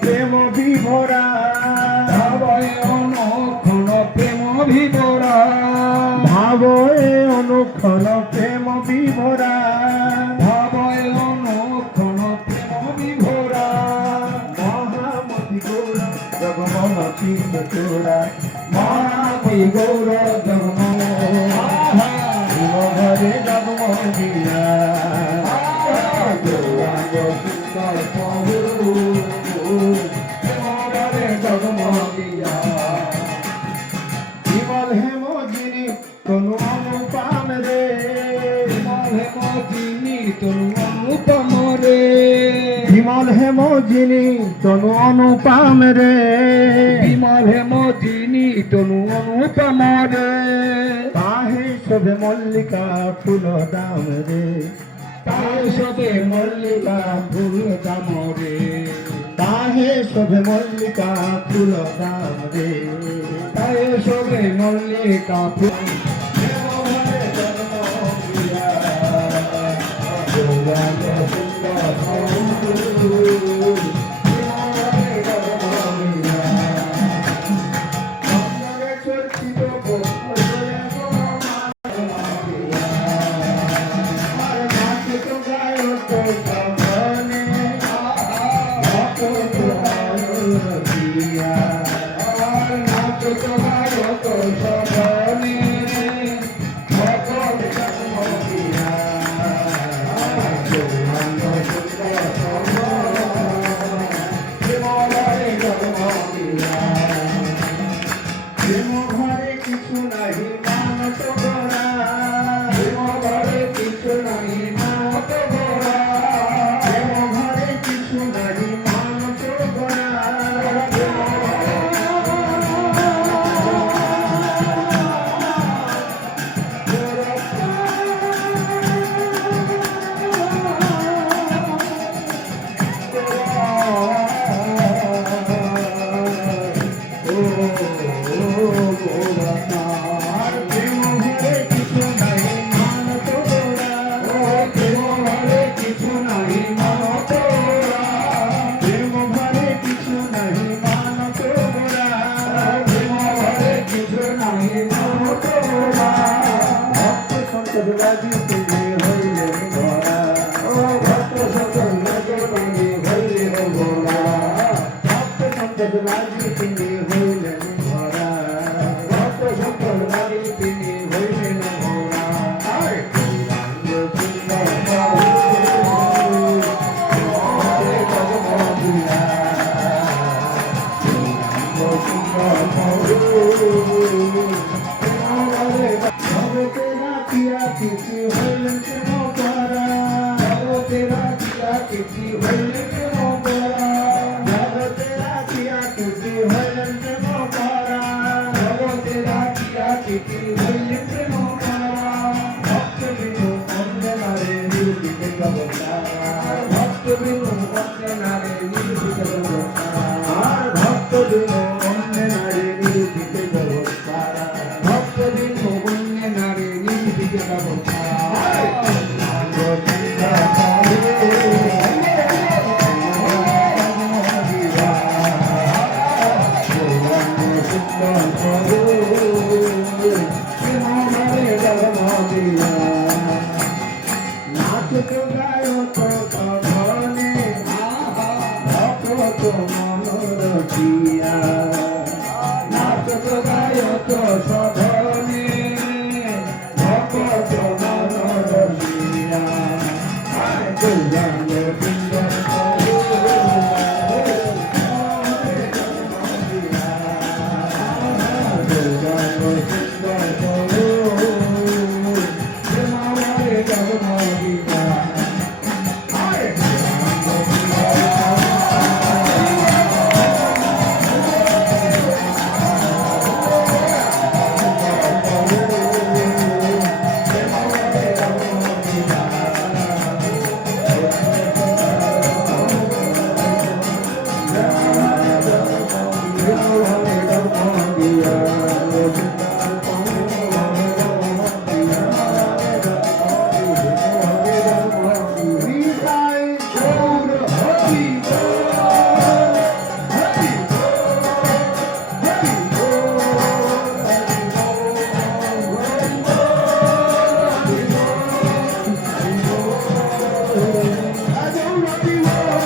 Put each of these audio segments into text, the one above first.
প্রেম বিভরা অনুক্ষণ প্রেম বিভরা ভাবয়ে অনুক্ষণ প্রেম বিভরা ভাবয়ে অনুক্ষণ প্রেম বিভরা মহামতি গৌর জগমন চিত্ত চোরা মহামতি গৌর জগমন ঘরে জগমন দিয়া বিমল হেমজিনী তনু অনুপম রে বিমল হেমজিনী তনু অনুপম রে বিমল হেমজিনী তনু অনুপম রে বিমল হেমজিনী তনু অনুপম রে তাহে শোভে মল্লিকা ফুল দাম রে তাহে শোভে মল্লিকা ফুল দাম রে তাহে শোভে মল্লিকা ফুল দাম রে তাহে শোভে মল্লিকা ফুল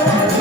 রে